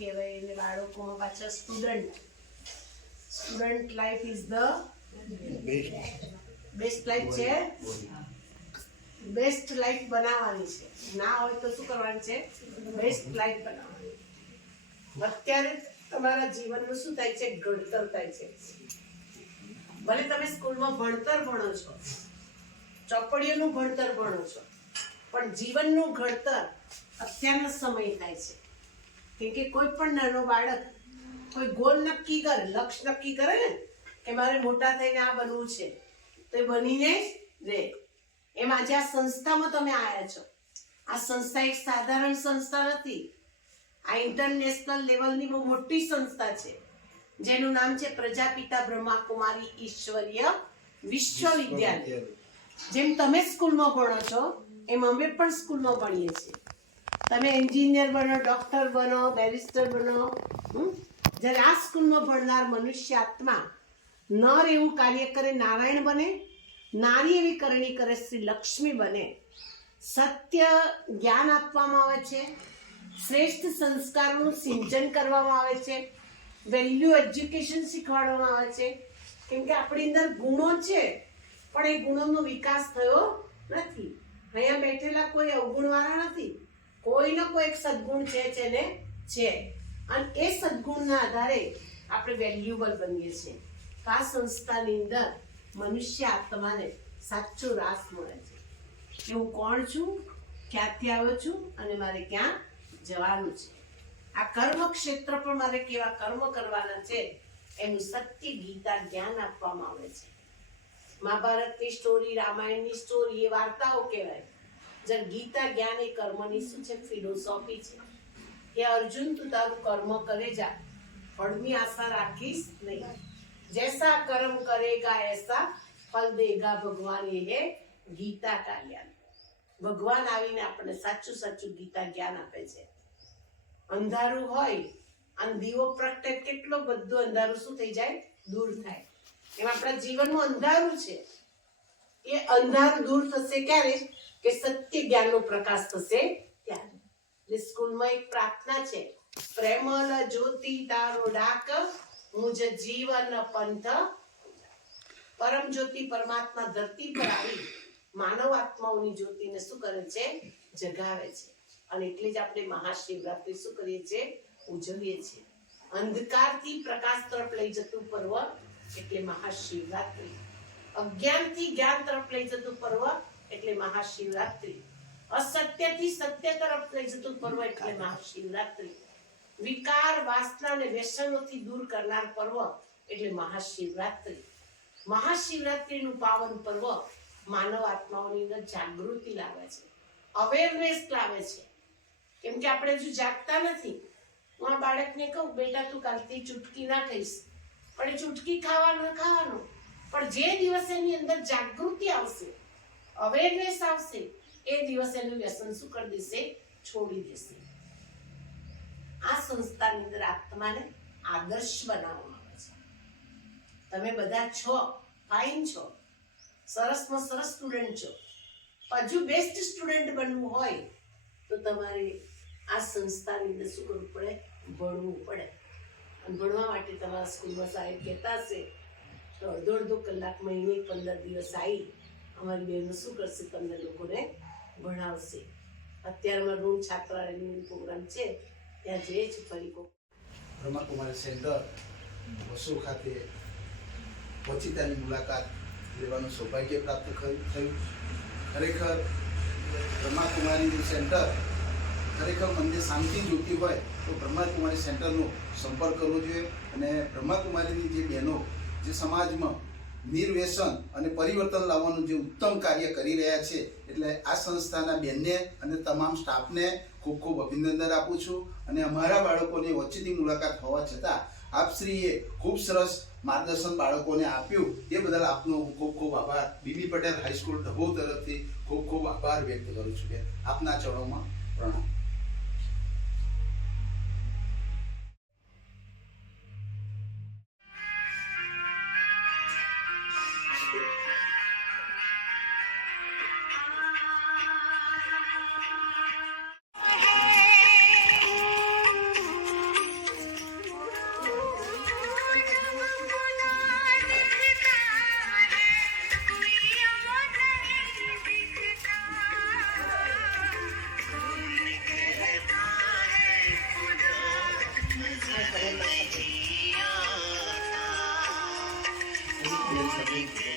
કહેવાય એને બાળકોમાં પાછા student life is the best life છે. બેસ્ટ લાઈફ બનાવવાની છે. ના હોય તો શું કરવાનું છે? બેસ્ટ લાઈફ બનાવવાની. અત્યારે તમારા જીવનનું શું થાય છે? ઘડતર થાય છે. ભલે તમે સ્કૂલમાં ભણતર ભણો છો, ચોપડીઓનું ભણતર ભણો છો, પણ જીવનનું ઘડતર અત્યારનો સમય થાય છે. કેમ કે કોઈ પણ નાનો બાળક કોઈ ગોલ નક્કી કરે, લક્ષ્ય નક્કી કરે ને કે મારે મોટા થઈને આ બનવું છે, તો એ બનીને જ રહે. એમ આજે આ સંસ્થામાં તમે આવ્યા છો. આ સંસ્થા એક સાધારણ સંસ્થા નથી. આ ઇન્ટરનેશનલ લેવલની બહુ મોટી સંસ્થા છે, જેનું નામ છે પ્રજાપિતા બ્રહ્માકુમારી ઈશ્વરીય વિશ્વવિદ્યાલય. જેમ તમે સ્કૂલમાં ભણો છો એમ અમે પણ સ્કૂલમાં ભણીએ છીએ. તમે એન્જિનિયર બનો, ડોક્ટર બનો, બેરિસ્ટર બનો. જ્યારે આ સ્કૂલમાં ભણનાર મનુષ્ય આત્મા નર એવું કાર્ય કરે નારાયણ બને, નારી એવી કરણી કરે શ્રી લક્ષ્મી બને. સત્ય જ્ઞાન આપવામાં આવે છે, શ્રેષ્ઠ સંસ્કારોનું સિંચન કરવામાં આવે છે, વેલ્યુ એજ્યુકેશન શીખવાડવામાં આવે છે. કેમ કે આપણી અંદર ગુણો છે, પણ એ ગુણોનો વિકાસ થયો નથી. અહીંયા બેઠેલા કોઈ અવગુણવાળા નથી. કોઈનો કોઈ એક સદગુણ છે ને છે, અને એ સદગુણના આધારે આપણે વેલ્યુબલ બનીએ છીએ. તો આ સંસ્થાની અંદર મનુષ્ય આત્માને સાચો રાસ મળે છે કે હું કોણ છું, ક્યાંથી આવ્યો છું અને મારે ક્યાં જવાનું છે. આ કર્મ ક્ષેત્ર પર મારે કેવા કર્મ કરવાના છે એનું સત્ય ગીતા જ્ઞાન આપવામાં આવે છે. મહાભારતની સ્ટોરી, રામાયણની સ્ટોરી એ વાર્તાઓ કહેવાય. જ્યારે ગીતા જ્ઞાન એ કર્મની શું છે? ફિલોસોફી છે. કે અર્જુન તું તારું કર્મ કરે જા, ફળની આશા રાખીશ નહીં. જૈસા કર્મ કરેગા એસા ફલ દેગા ભગવાન. એ ગીતા કા જ્ઞાન. ભગવાન આવીને આપણને સાચું સાચું ગીતા જ્ઞાન આપે છે. અંધારું હોય અને દીવો પ્રગટે, કેટલો બધું અંધારું શું થઈ જાય? દૂર થાય. એમ આપણા જીવનનું અંધારું છે, એ અંધારું દૂર થશે ક્યારે? કે સત્ય જ્ઞાનનો પ્રકાશ થશે ત્યારે. એટલે સ્કૂલમાં એક પ્રાર્થના છે, પ્રેમલ જ્યોતિ તારો ડાક મુજ જીવન પંથ. પરમ જ્યોતિ પરમાત્મા ધરતી પર આવી માનવ આત્માઓની જ્યોતિને શું કરે છે? જગાવે છે. અને એટલે જ આપણે મહાશિવરાત્રી શું કરીએ છીએ? ઉજવીએ છીએ. અંધકારથી પ્રકાશ તરફ લઈ જતું પર્વ એટલે મહાશિવરાત્રી. અજ્ઞાનથી જ્ઞાન તરફ લઈ જતું પર્વ એટલે મહાશિવરાત્રી. અસત્યથી સત્ય તરફ લઈ જતું પર્વ એટલે મહાશિવરાત્રી. વિકાર, વાસના અને વ્યસનોથી દૂર કરનાર પર્વ એટલે મહાશિવરાત્રી. મહાશિવરાત્રીનું પાવન પર્વ માનવ આત્માઓની અંદર જાગૃતિ લાવે છે, અવેરનેસ લાવે છે. કેમ કે આપણે હજુ જાગતા નથી. હું આ બાળકને કહું, બેટા તું કાલથી ચૂટકી ના ખાઈશ, પણ એ ચૂટકી ખાવાનું, પણ જે દિવસે એની અંદર જાગૃતિ આવશે, અવેરનેસ આવશે, એ દિવસે એનું વ્યસન શું કરી દેશે? છોડી દેશે. આ સંસ્થાની અંદર આત્માને આદર્શ બનાવવામાં આવે છે. તમે બધા છો, ફાઇન છો, સરસમાં સરસ સ્ટુડન્ટ છો. હજુ બેસ્ટ સ્ટુડન્ટ બનવું હોય તો તમારે આ સંસ્થાની અંદર શું કરવું પડે? ભણવું પડે. અને ભણવા માટે તમારા સ્કૂલમાં સાહેબ કહેતા હશે તો અડધો કલાક, મહિને 15 દિવસ આવી અમારી બહેનો શું કરશે? તમને લોકોને ભણાવશે. અત્યારમાં રૂમ છાત્રાલયનો પ્રોગ્રામ છે, ત્યાં જઈએ છે. ફરી બ્રહ્માકુમારી સેન્ટર વસુ ખાતે વચિતાની મુલાકાત લેવાનું સૌભાગ્ય પ્રાપ્ત થયું. ખરેખર બ્રહ્માકુમારી સેન્ટર ખરેખર મનને શાંતિ જોતી હોય તો બ્રહ્માકુમારી સંપર્ક કરવો જોઈએ. અને બ્રહ્માકુમારીની જે બહેનો જે સમાજમાં નિર્વ્યસન અને પરિવર્તન લાવવાનું જે ઉત્તમ કાર્ય કરી રહ્યા છે, એટલે આ સંસ્થાના બેનને અને તમામ સ્ટાફને ખૂબ ખૂબ અભિનંદન આપું છું. અને અમારા બાળકોની વચ્ચેની મુલાકાત હોવા છતાં આપશ્રીએ ખૂબ સરસ માર્ગદર્શન બાળકોને આપ્યું, એ બદલ આપનો ખૂબ ખૂબ આભાર. બીબી પટેલ હાઈસ્કૂલ ઢબો તરફથી ખૂબ ખૂબ આભાર વ્યક્ત કરું છું. કે આપના ચરણોમાં પ્રણામ. બેન સાથે